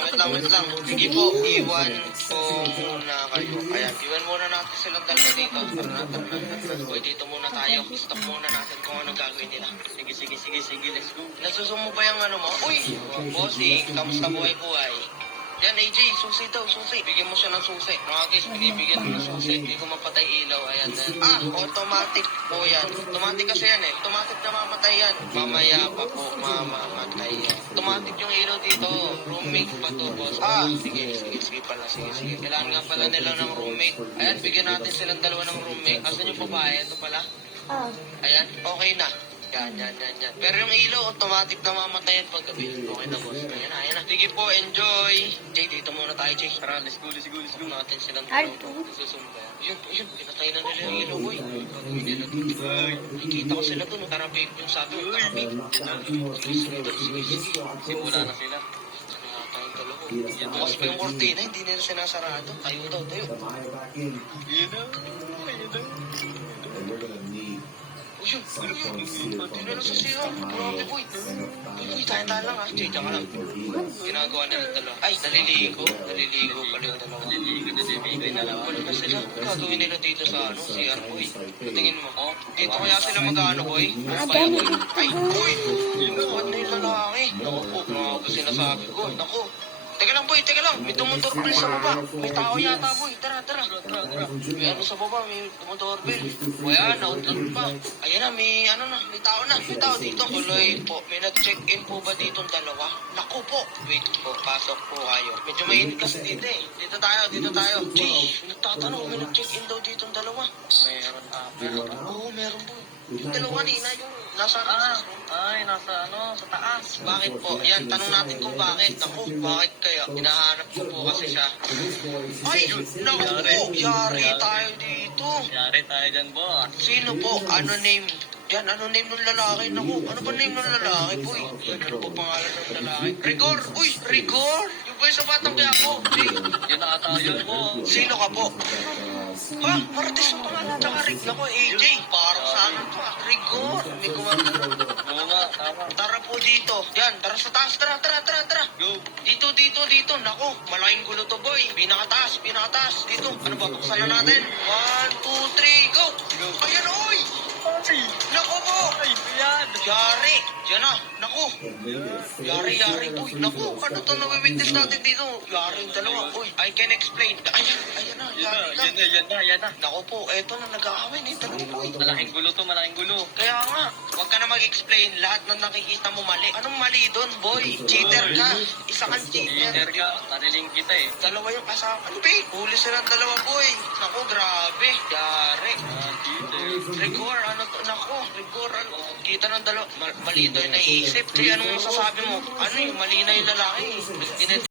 wait lang. Sige po, iwan ko muna kayo. Ayan, iwan muna natin silang dalawa dito. Tara na. Boy, dito muna tayo. Stop muna natin kung anong gagawin nila. Sige, let's go. Nasusumo ba yung ano mo? Uy! Bossing, kamusta buhay-buhay? Yan, AJ, susi daw, susi. Bigyan mo siya ng susi. Mga guys, bigyan mo ng susi. Hindi ko mapatay ilaw. Ayan. Automatic po yan. Automatic kasi yan eh. Automatic na mamatay yan. Mamaya pa po mamamatay yan. Automatic yung ilaw dito. Roommate pa to, boss. Sige pala. Sige. Kailangan nga pala nila ng roommate. Ayan, bigyan natin silang dalawa ng roommate. Asan yung babae? Ito pala. Ayan, okay na. Yan. Pero yung ilaw, automatic na mamatayan pag gabi. Okay na, boss. Ayan na. Sige po, enjoy. Jay, dito muna tayo, Jay. Tara, let's go. Natin silang susunod. Yun. Pinatay na nila yung ilaw, boy. Gagawin nila dito. Nakikita ko sila doon. Tara, babe. Yung sabi ko, tara, babe. Sige. Simula na sila. Tayong dalawa. Bukas pa yung kortina, hindi nila sinasarado. Tayo daw. Yun na. Hindi na nasasira. Grabe, boy. Uy, tayo lang ha. Jay, ka lang. Ginagawa na yung dalawa. Ay, naliligo pala yung dalawa. Naliligo na sila. Gagawin nila dito sa CR, boy. Tingin mo. Dito kaya sila mag-ano, boy? Ay, boy! Ano yung lalaki? Naku po, mga sinasabi ko. Naku. Teka lang. May tumutoorbell sa baba. May tao yata, boy. Tara. May ano sa baba, may tumutoorbell. Ayan, na-outload pa. Ayan na, may tao na. May tao dito. Tuloy po. May nag-check-in po ba ditong dalawa? Naku po. Wait po, pasok po kayo. Medyo mainit kasi dito eh. Dito tayo. Jay, nagtatanong, may nag-check-in daw ditong dalawa. Meron. Oo, meron po. Yung dalawa kanina, yung nasa nasa sa taas. Bakit po? Yan, tanong natin kung bakit. Naku, bakit kaya? Hinahanap ko po kasi siya. Ay, naku po, yari tayo dito. Yari tayo dyan, boss. Sino po? Ano name? Yan, ano name ng lalaki? Naku, ano ba name ng lalaki, boy? Ano po pangalan ng lalaki? Rigor! Uy, Rigor! Yung ba yung sa batang kaya po? Yun nakatayo yun, boss. Sino ka po? Ha? Marites ang pangalan. Tsaka Rig ako, AJ. Parang sa ano to ah. Rigor. May gumagano. Oo nga, tama. Tara po dito. Yan, tara sa taas. Tara. Go. Dito. Naku, malaking gulo to, boy. Pinakataas. Dito. Ano ba, buksan na natin? 1, 2, 3, go! Ayan, oy! Naku po! Ay, yan. Yari! Yan na! Naku! Yari, boy! Naku! Ano to nawi-witness natin dito? Yari yung dalawa. Uy, I can explain. Ayan na. Yan na. Naku po, eto na nag-aaway na yung dalawa, boy. Malaking gulo. Kaya nga, huwag ka na mag-explain. Lahat ng nakikita mo mali. Anong mali doon, boy? Cheater ka. Isa kang cheater. Cheater ka. Nariling kita eh. Dalawa yung kasama. Ano ba? Huli silang dalawa, boy. Naku, grabe. Yari. Cheater. Rigor, ano to? Naku, Rigor, ano? Kita ng dalawa. Mali daw yung naiisip. Kaya anong masasabi mo? Ano yung mali na yung lalaki?